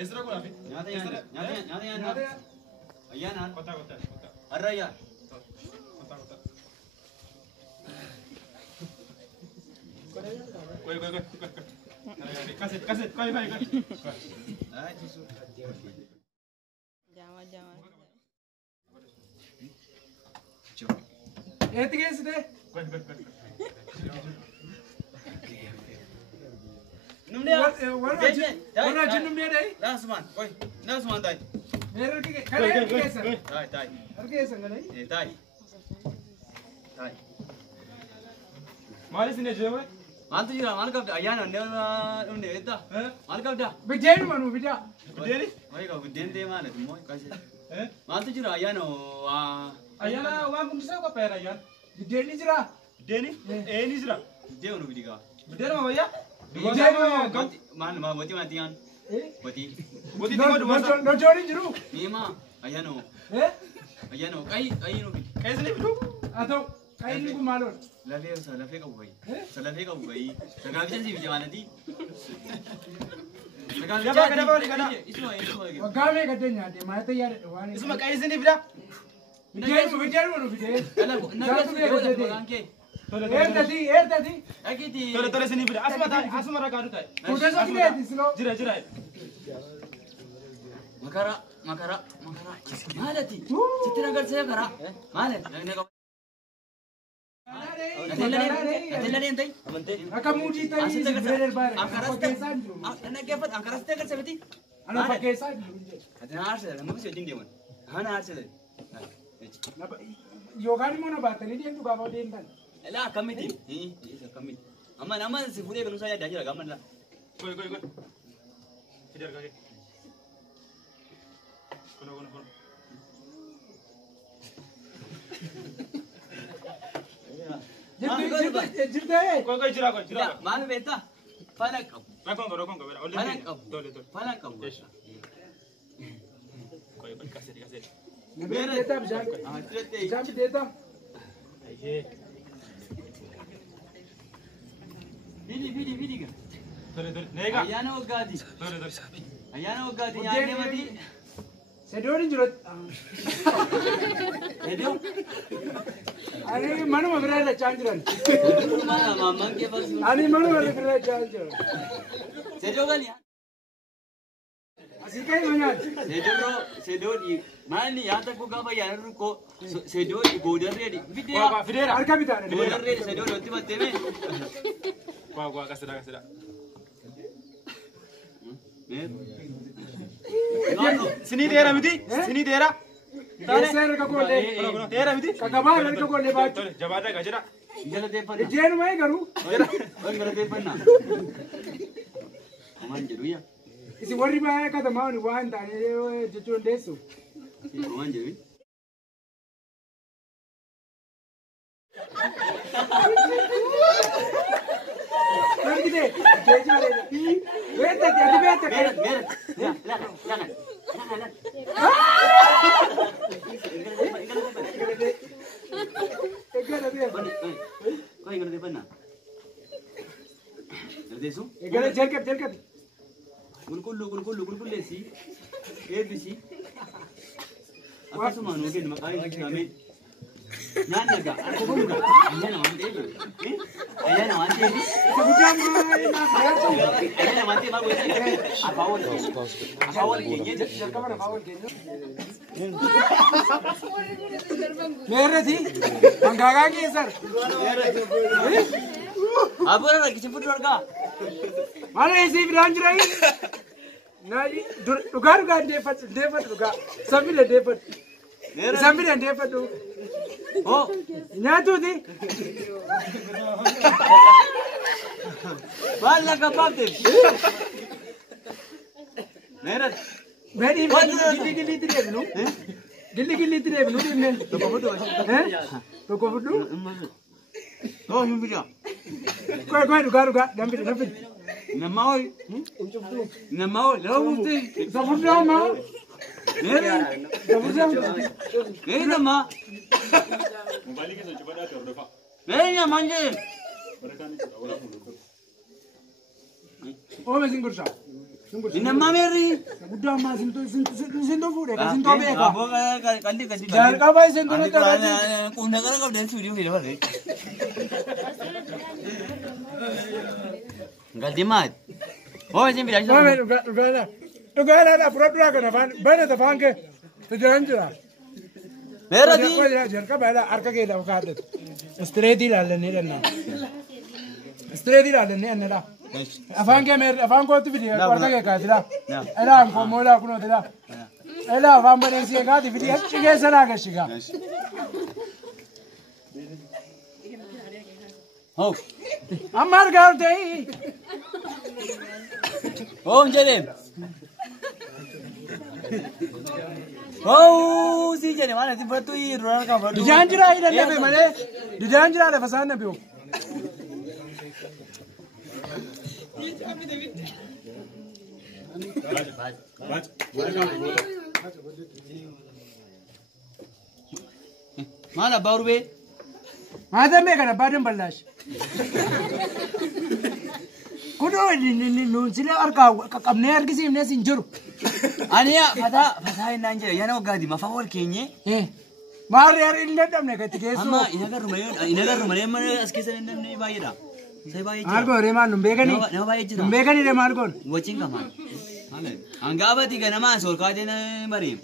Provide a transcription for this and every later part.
Esra kau nafi? Nyata. Ayana. Kota. Araya. Kota. Koi. Kaset. Koi. Ah, tisu. Jangan. Koi. Numde. Warna jin numde dai. Nasman. Koi. Nasman dai. Mere ke kare ke sir. Tai. Arke sangalai. Tai. Mari sini je, weh. Mantu jira man kap ayana numde eta. Man kap da. Bijen manu bija. Bideni? Mai ka biden de mana tumo kaise. Eh? Mantu jira ayano wa Ayana wan kumsa ko pera yan. Bijen ni jira. Bideni? Ni jira. de onu bidiga. Bideni ma bhaiya? Bijen Man ma boti matian. Boti. Boti no timo dumasa. no jori jiru. Ni ma ayano kai no bidi. Kaise ni bidu? Atau kai ni ku malon. Lafe ka bugai. Lafe ka bugai. Daga bijan si bijan di. Isu. Wagame katanya de ma ta yare wani. Isma kaise ni bida? Bijen manu bijen. Ertati. Akiti. Tole sini bida. Asma ra kadu tai. Udah sakit di sini. Jira. Makara. Mana ti? Citra agar saya kara. Mana? Atelari entai? Aka muji tai berer bare. Anak kefat angkaras tegar sebeti. Ano pakesan. Adna arse, namu se ding dewan. Hana arse. Yogani mana bata ni dia tu kamu dia kan. La kamiti. Kamiti. Amma se fure kanu saya dajira gaman la. Koi. Kejar kaki. Kono. Jirte. Koi jira. Mana beta? Falak. Rakon bera. Dole. Falak. Koi kaset. Nabi deta bijak. Bijak deta. Aye. Vidi ga. Dole. Nega. Ayana ogadi. Dole. Ayana ogadi yaane mati. Sedori jirut. Edio. Ani manu mabira chanjiran. Mana mama ke bas. Ani manu mabira chanjiran. Sejo gali. Asikai mana? Sedo di mani यहाँ तक को कब यार को सेडो गोडर ready Fidera. Arka bitane. गोडर ready shadow रोटी मत में Gua kasih. Sini daerah miti? Sini daerah? Eser ka kole. Kono daerah miti? Kagama ka kole baat. Jabada gajera. जला दे पर Jen mai garu. जला दे पर ना man jeru ya Isi wari ba ka da mawani wanda ne jitun desu. man jeru Pergi deh. Jejare. Beta jadi beta. Mer ya jangan Egara dia. kau ingat deh mana ngerti su Egara jerkat. Gulkul lesi ABC apa semua mungkin makanya kami naga aku pun enggak ayana mandi Sebujam na saya tu. ayana mandi mau apa awal gini Jerkat mana awal gini. Mere thi. Mangaga ki sir. apa lagi cepet warga Mana isi bilang jerai. Nai dugar dapat dugar. Sambil dapat tu. oh Nyatu di. Bala kapap deh Merat Very gilli tidak nu. Gilli tidak nu di men. Toko budu. oh yang bisa Kau dugar dampit. namau lalu mesti Sabunda mau. Sabunda. nama ya manje Oome singursa. Inamma meerri. Guddaa ammaa sintu fuudhe ka sintu beeka. Aboo qalli. Jalqaba sintu nutti agarti. Qonna gara qabdeen suudii fi dabarre. Galti maat. Oo isin bidhaan Oome dhugaadha fudhadhuraa kana afaan banata afaan kee tajaajilan jira. Meerati. Jalqaba harka kee lafa kaa'atte. Istireetii ilaallannee dhannaa. Istireetii ilaallannee annadha. Afaan kee meerri afaan kootti fidi harka kee kaatila. Elaan koomoola kunootila. Elaa afaan baneensee kaati fidi achi keessa naa gashiga. Hoo. Amma argaa ta'e. Oo jedhem. Oo si jedhe maal ati fudhattu irraa kan fudhattu. Didaan jiraa hidhannabe malee didaan jiraa lafa isaan nabeewu. Maal abbaa urbee? Maataan beekan abbaa damballaash. Kunoo nuun sila harkaa qaqqabnee argisiifnee siin jiru. Ani fataa innaan jedhe yana waggaati mafaa wal keenye. Maarri harri hin dadhabne gatti keessoo. Amma ina garru malee mana as keessa hin dandeenye baay'eedha. Sai baay'ee jira. Maal goone maal nun beekanii? Nama baay'ee jira. Nun beekanii maal goone? Wajjin qamaan. Hanga abati ganamaa sool kaatee bari'e.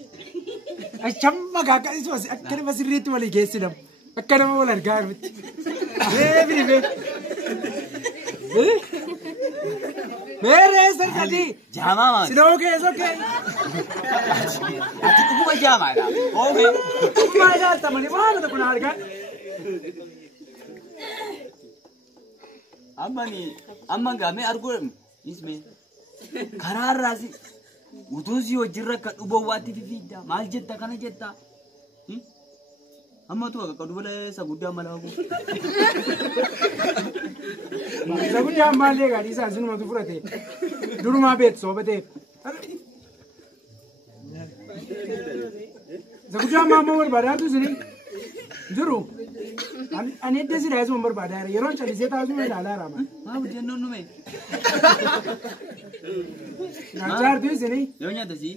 Achamma gaagga'isu akka nama sirriitti walii geessinam. Akka nama wal argaa jirti. Biri. Beeree sarkadii. Jaamaa maal? Siloo keessoo kee. Ati dhuguma jaamaadha. Oomee. Dhuguma ilaalta malee waan tokko na argaa. Amma gaamee arguu isme karaarraas utuu si wajjin rakka dhuboo waatti fifiidda maal jetta kana jetta. Amma tu akka dubala isa guddaa mala hagu. Isa guddaa maallee gaadhi isaa sinumatu fudhate durumaa beektu soobatee. Isa guddaa ammoo barbaadaa tu jiru. Ani edda si raayisuun barbaadaa yeroo callisee taasisuu ilaalaa raama. Maa hojjennoon nume. Nyaachaa isinii. Yoo nyaata si.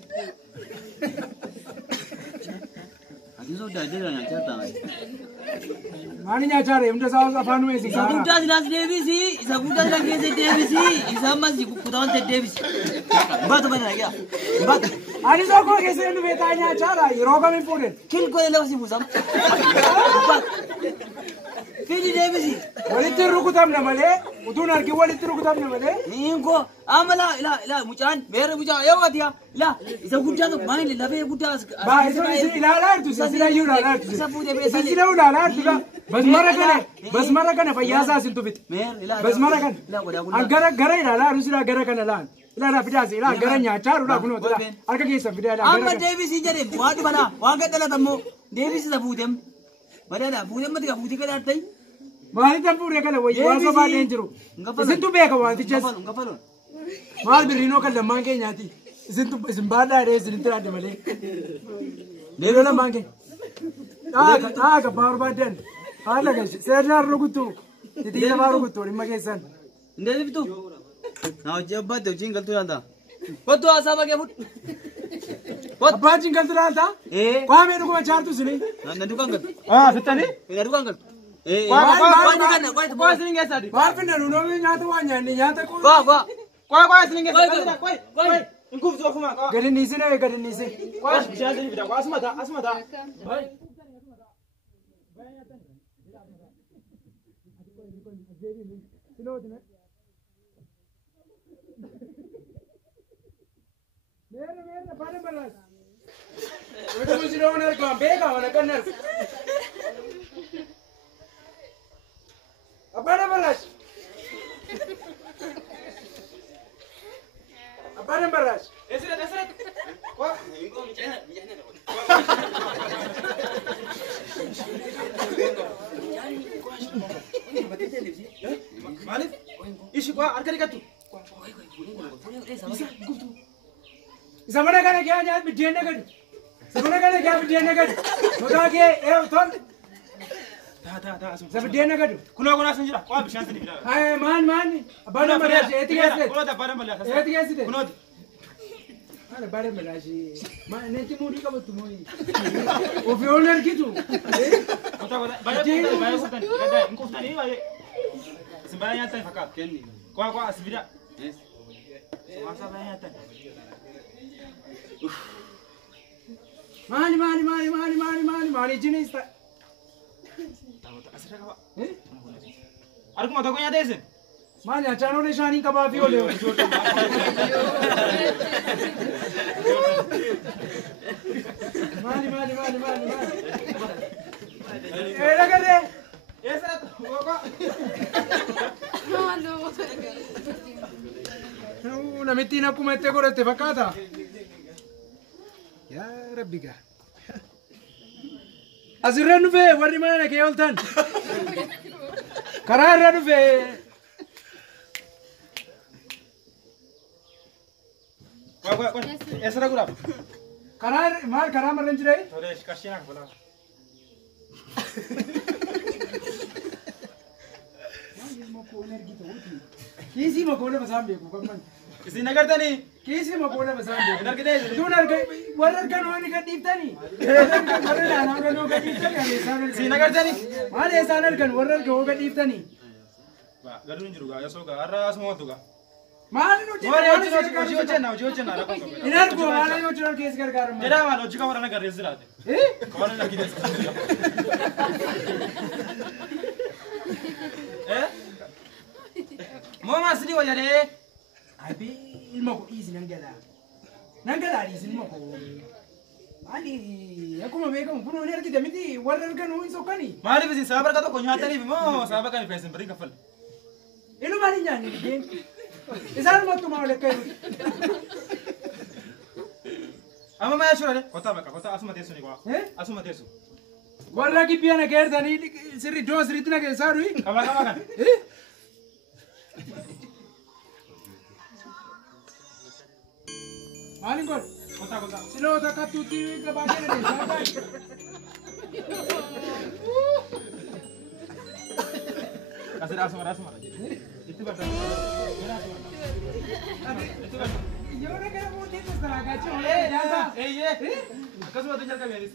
Ati sodaa jira nyaachaa taa'e. Maani nyaachaa hunda isaa afaan nume si Isa guddaa silaas deebisi. Isa guddaa silaas keessa deebisi. Isa ammas kutaan ta'e deebisi. Baatu bana yaa. Baatu. Ani sokoo keessa hin dhufee nyaachaa yeroo kamiin fuudhen. Kilkoo lafa si buusam. Fili deebisi. Walitti rukutamna malee utuun argin walitti rukutamna malee. Inko amala ila mucaan beera mucaa yoo atiya ila isa guddaa tokko maali lafee guddaa as. Baay'ee ilaalaa jirtu sila iyyuu ilaalaa jirtu. Isa sila ilaalaa jirtu basmara kana fayyaasaa sin tufite. Basmara kana. Gara ilaalaa jiru sila gara kana laan. Ilaalaa fidaas ilaa gara nyaachaa jirudha kunoo tila harka keessa fidaa ilaa. Amma deebisi jedhee waan dhibana waan gadhalatamoo deebisi isa fuutem. Madaala fuutem mati ka fuutii gadhaa ta'e. Maali tampuuree kana wayii waan sobaa dheen jiru. Isintu beeka wantichas. Maal birriinoo kan lammaan keenyaati. Isin baadhaa dhee isinitti dhaadde malee. Leeloo lammaan keenya. Dhaaga baar baaddan. Haala gashi seeraan rukuttu. Titiisa baa rukuttu dhimma keessan. Ndeebiftu. Na hojii abbaatti hojiin galtuu yaalta. Kottu haasaa bagee fudhu. Abbaan cingaltu dhaalta? Qaamee dhuguma chaartu isinii. Na dukaan galtu. Fixanii? Na dukaan galtu. Qoy isinin keessaa di. Maal finna nuunoo nyaata waan nyaanne nyaata qoy. Qoy isinin keessaa. Qoy. Hin kuuftu ofuma. Gadi niisine gadi niise. Qoy bishaan isinii fida. Asuma ta'a. Meera baala balaas. Waduun sinoo waan argaman beekaa waan akka narsa. Abbaana balaas. Abbaana balaas. Esirat. Maaliif? Ishi qoy harka dhiqattu. Isa mana kana kee nyaat biddeen gadi. Isa mana kana kee biddeen gadi. Maqaa kee tol. taa asuma. Sabideen agadu. Kunoo kunoo asin jira. Waa bishaan sanii jira. Hai maan. Abbaan malaashii eeti geessite. Kunoota abbaan malaashii. Eeti geessite. Kunooti. Maal abbaan malaashii. Neenci muudii qabatu mooyi. Ofii ol argitu. Baay'ee kuftanii. Gaddaa hin kuftanii baay'ee. Isin baay'ee nyaattan fakkaata. Kenni. Kwaa as fida. Waasaa baay'ee nyaattan. Maali jinis ta'a. Asirra qaba. Arkuma tokko nyaata isin. Maal nyaachaan oole shaaniin qabaa fi oole. Maali. Dhagadee. Eessatti? Namittiin akkuma itti godhatte fakkaata. Yaa Rabbi gaa. Asirra dhufee warri mana kee ooltan. Karaa irra dhufee. Eessatti guddaa? Maal karaa marra hin jiree? Tolee, qarshii naaf bulaa. Kiisii makoona basaan beeku kamman. Isin agartanii? Kiisii makoona basaan beeku. Hin argitee? Duun warra argan waan gad dhiiftanii. Warra ilaalaan ganoo gad dhiiftanii eessaan argan. Isin agartanii? Maal eessaan argan warra argan hoo gad dhiiftanii. Gaduu hin jiru gaa yosoo gaa har'a asuma wantu gaa. Maal nu Hojii hojjennaa rakkoon qabu. hin argu maal yoo jiran keessa gargaaru. Jedhaa maal hojii kan warra nagarrees jiraate. Kan warra nagarrees. Moo maasni wayyaadhee? Abi ilma koo dhiisi nan galaa. Nan galaa dhiisi ilma koo. Maali akkuma beekamu kun hin argite miti warra argan hin sokkanii. Maaliif isin sababa harka tokko nyaataniif moo sababa kamiif isin birii kaffalle? Ilumaan hin nyaanne biddeen. Isaan mootummaa wal akka jiru. Amma maa jechuudha? Kottaa bakka kottaa asuma teessu ni qaba. Asuma teessu. Warra gibbii ana geertanii sirri iddoo sirriitti na keessaa du'i. Qaba kana. Maalin godhe? Kottaa. Siloota kattuutti gabaa keenya deemaa. Asirraa asuma. Itti barbaadu. Yoo gara mootii keessaa gaachuu. Akkasuma jalqabeeris.